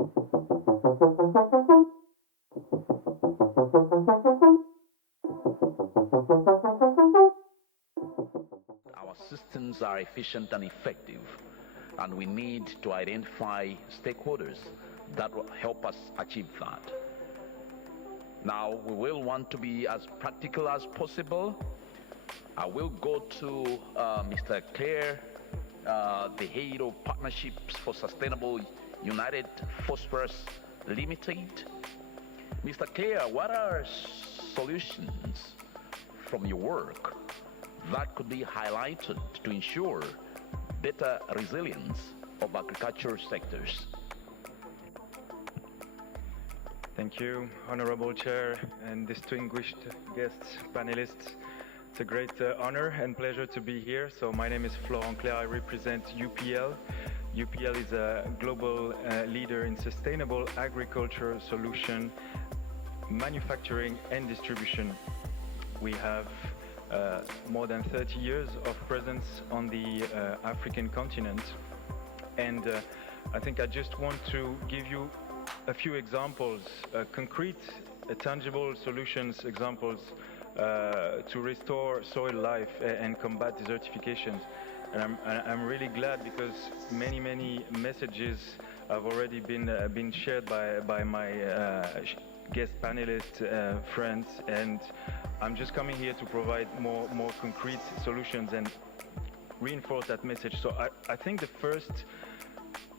Our systems are efficient and effective, and we need to identify stakeholders that will help us achieve that. Now, we will want to be as practical as possible. I will go to Mr. Clair, the head of Partnerships for Sustainable United Phosphorus Limited. Mr. Clair, what are solutions from your work that could be highlighted to ensure better resilience of agricultural sectors? Thank you, Honorable Chair and distinguished guests, panelists. It's a great honor and pleasure to be here. So my name is Florent. Clair. I represent UPL. UPL is a global leader in sustainable agriculture solution, manufacturing and distribution. We have more than 30 years of presence on the African continent. And I think I just want to give you a few examples, concrete, tangible solutions examples to restore soil life and combat desertification. And I'm really glad because many messages have already been shared by my guest panelist friends, and I'm just coming here to provide more concrete solutions and reinforce that message. So I think the first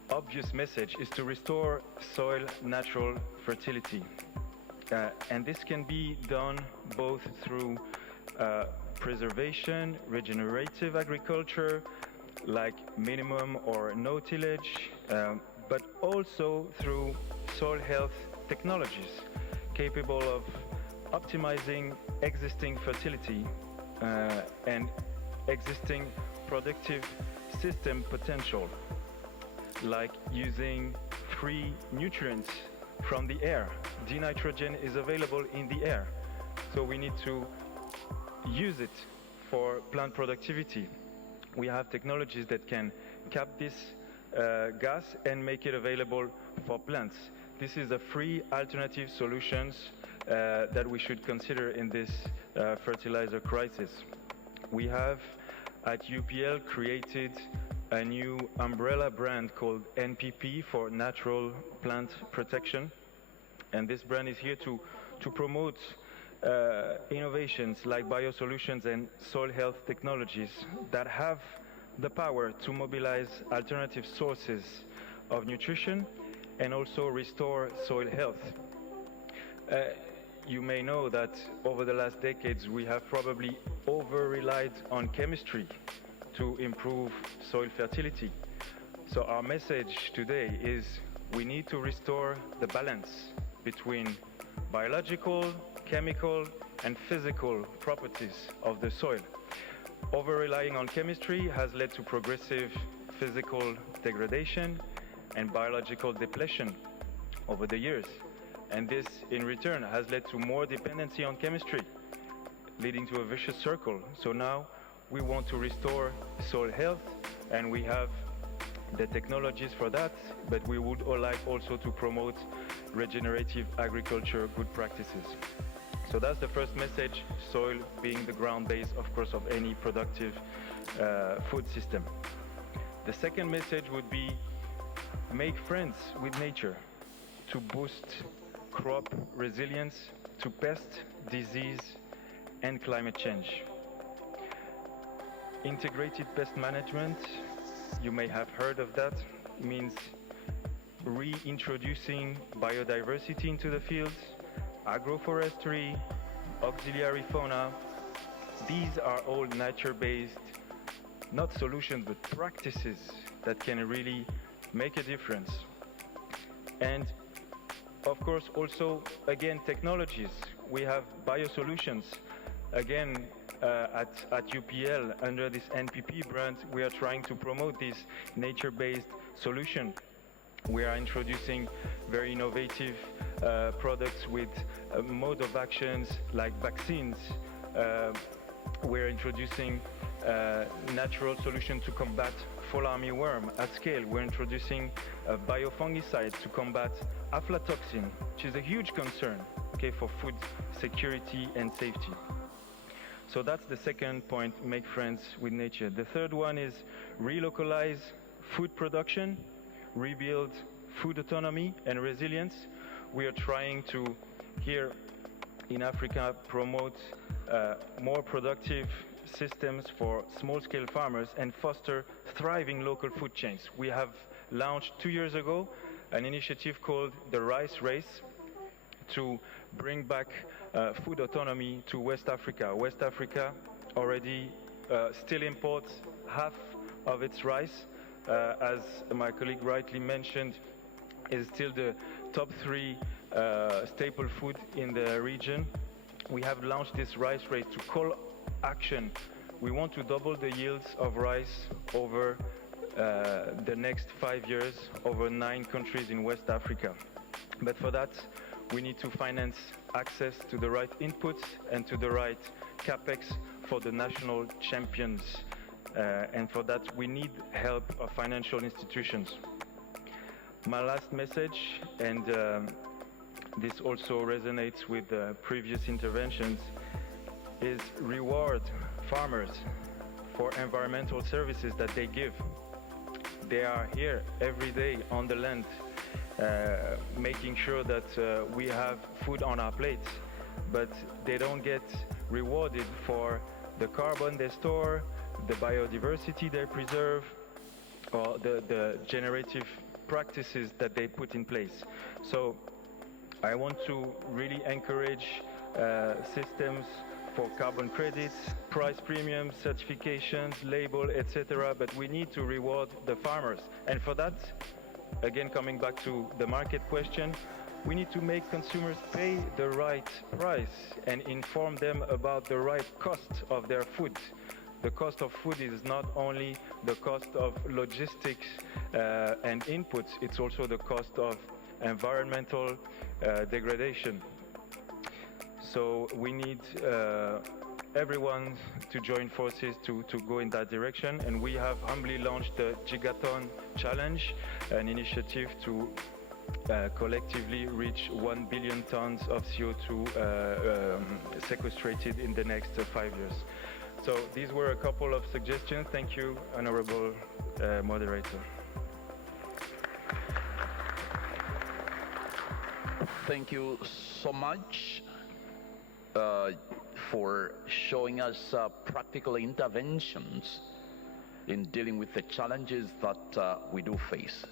obvious message is to restore soil natural fertility. And this can be done both through preservation, regenerative agriculture, like minimum or no tillage, but also through soil health technologies capable of optimizing existing fertility and existing productive system potential, like using free nutrients from the air. Denitrogen is available in the air, so we need to use it for plant productivity. We have technologies that can cap this gas and make it available for plants. This is a free alternative solutions that we should consider in this fertilizer crisis. We have at UPL created a new umbrella brand called NPP for Natural Plant Protection. And this brand is here to promote innovations like biosolutions and soil health technologies that have the power to mobilize alternative sources of nutrition and also restore soil health. You may know that over the last decades we have probably over-relied on chemistry to improve soil fertility. So our message today is we need to restore the balance between biological, chemical, and physical properties of the soil. Over-relying on chemistry has led to progressive physical degradation and biological depletion over the years. And this, in return, has led to more dependency on chemistry, leading to a vicious circle. So now we want to restore soil health, and we have the technologies for that, but we would all like also to promote regenerative agriculture good practices. So that's the first message, soil being the ground base, of course, of any productive food system. The second message would be make friends with nature to boost crop resilience to pest, disease, and climate change. Integrated pest management, you may have heard of that, means reintroducing biodiversity into the fields, agroforestry, auxiliary fauna. These are all nature-based, not solutions, but practices that can really make a difference. And of course, also, again, technologies. We have biosolutions. Again, at UPL, under this NPP brand, we are trying to promote this nature-based solution. We are introducing very innovative products with mode of actions like vaccines. We're introducing natural solutions to combat fall armyworm at scale. We're introducing a biofungicide to combat aflatoxin, which is a huge concern, okay, for food security and safety. So that's the second point, make friends with nature. The third one is relocalize food production, rebuild food autonomy and resilience. We are trying to, here in Africa, promote more productive systems for small-scale farmers and foster thriving local food chains. We have launched 2 years ago an initiative called the Rice Race to bring back food autonomy to West Africa. West Africa already still imports half of its rice. As my colleague rightly mentioned, is still the top 3 staple food in the region. We have launched this rice race to call action. We want to double the yields of rice over the next 5 years over 9 countries in West Africa. But for that, we need to finance access to the right inputs and to the right capex for the national champions. And for that, we need help of financial institutions. My last message, and this also resonates with previous interventions, is reward farmers for environmental services that they give. They are here every day on the land, making sure that we have food on our plates, but they don't get rewarded for the carbon they store, the biodiversity they preserve, or the generative practices that they put in place. So I want to really encourage systems for carbon credits, price premiums, certifications, label, etc. But we need to reward the farmers. And for that, again, coming back to the market question, we need to make consumers pay the right price and inform them about the right cost of their food. The cost of food is not only the cost of logistics and inputs, it's also the cost of environmental degradation. So we need everyone to join forces to go in that direction, and we have humbly launched the Gigaton Challenge, an initiative to collectively reach 1 billion tons of CO2 sequestrated in the next 5 years. So these were a couple of suggestions. Thank you, Honorable Moderator. Thank you so much for showing us practical interventions in dealing with the challenges that we do face.